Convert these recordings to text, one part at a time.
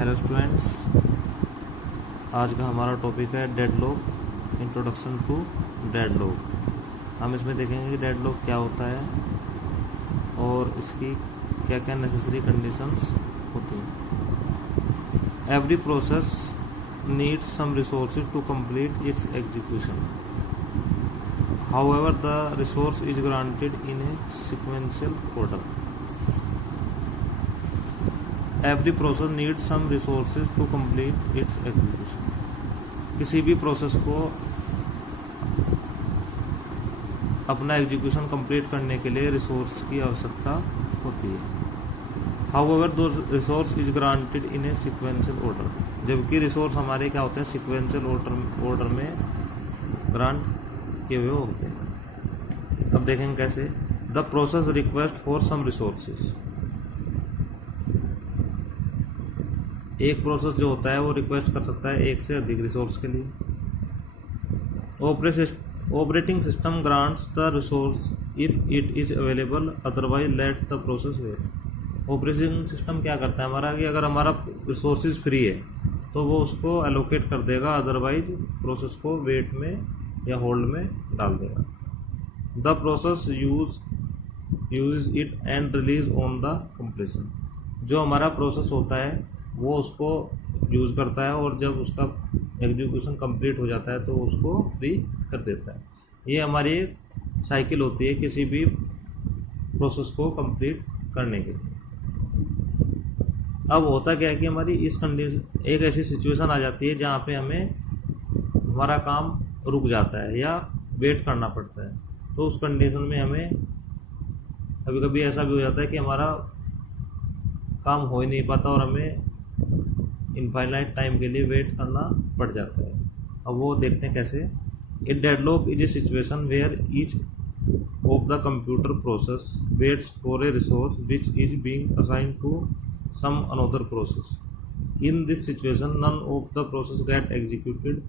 Hello students, आज का हमारा टॉपिक है डेडलॉक। Introduction to deadlock. हम इसमें देखेंगे कि डेडलॉक क्या होता है और इसकी क्या क्या नेसेसरी कंडीशंस होती हैं। Every process needs some resources to complete its execution. However the resource is granted in a sequential order. Every process needs some resources to complete its execution. किसी भी प्रोसेस को अपना एग्जीक्यूशन कंप्लीट करने के लिए resource की आवश्यकता होती है। हाउएवर दो resource is granted in a sequential order, जबकि रिसोर्स हमारे क्या होते हैं, सीक्वेंशियल ऑर्डर में ग्रांट किए हुए होते हैं। अब देखेंगे कैसे। The process request for some resources. एक प्रोसेस जो होता है वो रिक्वेस्ट कर सकता है एक से अधिक रिसोर्स के लिए। Operating system grants the resource if it is available, otherwise let the process wait. Operating system क्या करता है हमारा कि अगर हमारा रिसोर्सेज फ्री है तो वो उसको एलोकेट कर देगा, अदरवाइज प्रोसेस को वेट में या होल्ड में डाल देगा। The process use it and release on the completion. जो हमारा प्रोसेस होता है वो उसको यूज़ करता है और जब उसका एग्जीक्यूशन कंप्लीट हो जाता है तो उसको फ्री कर देता है। ये हमारी एक साइकिल होती है किसी भी प्रोसेस को कंप्लीट करने के लिए। अब होता क्या है कि हमारी इस कंडीशन एक ऐसी सिचुएशन आ जाती है जहाँ पे हमें हमारा काम रुक जाता है या वेट करना पड़ता है। तो उस कंडीशन में हमें कभी कभी ऐसा भी हो जाता है कि हमारा काम हो ही नहीं पाता और हमें इनफाइनाइट टाइम के लिए वेट करना पड़ जाता है। अब वो देखते हैं कैसे। A deadlock is a situation where each of the computer process waits for a resource which is being assigned to some another process. In this situation none of the process get executed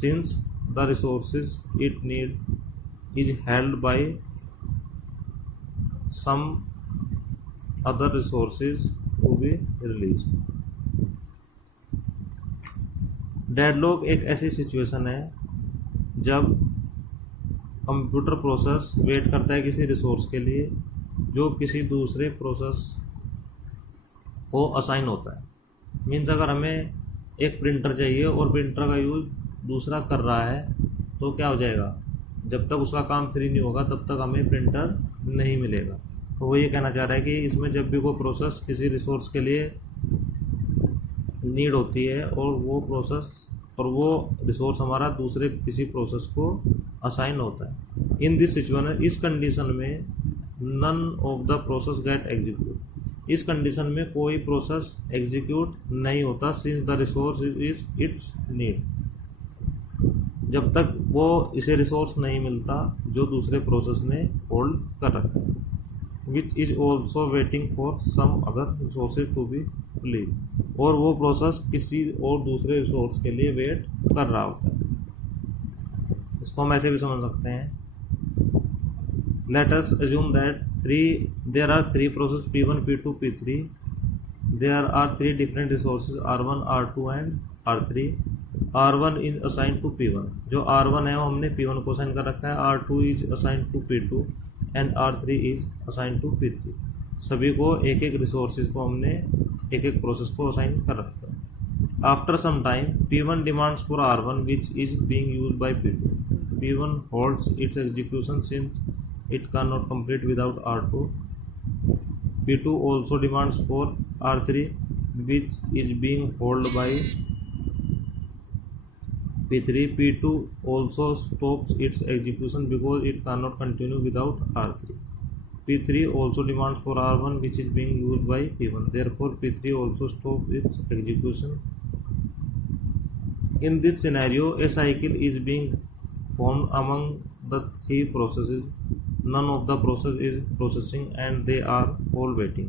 since the resources it need is held by some other resources to be release. Deadlock एक ऐसी situation है जब computer process wait करता है किसी resource के लिए जो किसी दूसरे प्रोसेस को असाइन होता है। मीन्स अगर हमें एक प्रिंटर चाहिए और प्रिंटर का यूज़ दूसरा कर रहा है तो क्या हो जाएगा, जब तक उसका काम फ्री नहीं होगा तब तक हमें प्रिंटर नहीं मिलेगा। तो वो ये कहना चाह रहा है कि इसमें जब भी कोई प्रोसेस किसी रिसोर्स के लिए नीड होती है और वो रिसोर्स हमारा दूसरे किसी प्रोसेस को असाइन होता है। इन दिस सिचुएशन, इस कंडीशन में none of the process get execute. इस कंडीशन में कोई प्रोसेस एग्जीक्यूट नहीं होता since the resource is its need, जब तक वो इसे रिसोर्स नहीं मिलता जो दूसरे प्रोसेस ने होल्ड कर रखा है। Which is also waiting for some other resources to be release. और वो प्रोसेस किसी और दूसरे रिसोर्स के लिए वेट कर रहा होता है। इसको हम ऐसे भी समझ सकते हैं। Let us assume that there are three process P1, P2, P3। There are three different resources R1, R2 and R3। R1 is assign to P1। जो R1 है वो हमने P1 को असाइन कर रखा है। R2 is assign to P2 and R3 is assign to P3। सभी को एक एक रिसोर्सेज को हमने एक एक प्रोसेस को असाइन कर रखा है। After some time P1 demands for R1 which is being used by P2। P1 holds its execution since it can not complete without R2। P2 also demands for R3 which is being hold by P3। P2 also stops its execution because it cannot continue without R3. P3 also demands for R1 which is being used by P1. Therefore, P3 also stops its execution. In this scenario, a cycle is being formed among the three processes. None of the process is processing and they are all waiting.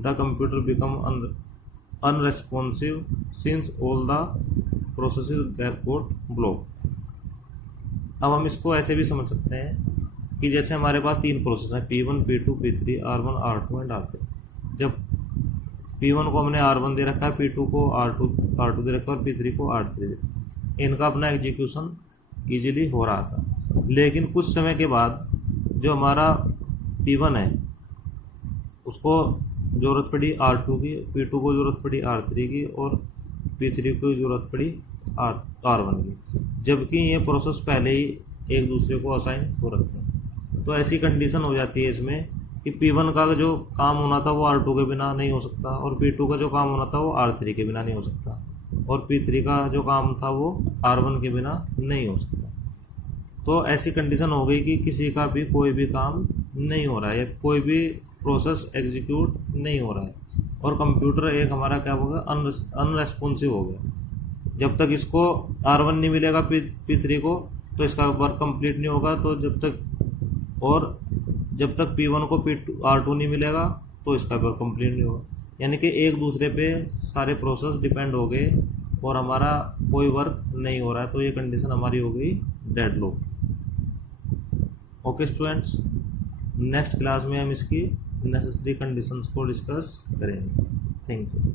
The computer becomes unresponsive since all the processes got block. अब हम इसको ऐसे भी समझ सकते हैं कि जैसे हमारे पास तीन प्रोसेस हैं P1, P2, P3, R1, R2 and R3। जब P1 को हमने R1 दे रखा है, P2 को R2 दे रखा है और P3 को R3 दे रखा है। इनका अपना एग्जीक्यूशन इजीली हो रहा था। लेकिन कुछ समय के बाद जो हमारा P1 है उसको ज़रूरत पड़ी R2 की, P2 को ज़रूरत पड़ी R3 की और P3 को ज़रूरत पड़ी R1 की, जबकि ये प्रोसेस पहले ही एक दूसरे को असाइन हो रखे हैं। तो ऐसी कंडीशन हो जाती है इसमें कि P1 का जो काम होना था वो R2 के बिना नहीं हो सकता और P2 का जो काम होना था वो R3 के बिना नहीं हो सकता और P3 का जो काम था वो R1 के बिना नहीं हो सकता। तो ऐसी कंडीशन हो गई कि किसी का भी कोई भी काम नहीं हो रहा है, कोई भी प्रोसेस एग्जीक्यूट नहीं हो रहा है और कंप्यूटर एक हमारा क्या होगा, अनरेस्पॉन्सिव हो गया। जब तक इसको R1 नहीं मिलेगा P3 को तो इसका वर्क कंप्लीट नहीं होगा। तो जब तक P1 को R2 नहीं मिलेगा तो इसका वर्क कंप्लीट नहीं होगा। यानी कि एक दूसरे पे सारे प्रोसेस डिपेंड हो गए और हमारा कोई वर्क नहीं हो रहा है। तो ये कंडीशन हमारी हो गई deadlock. Okay students, next class में हम इसकी नेसेसरी कंडीशंस को डिस्कस करेंगे। Thank you.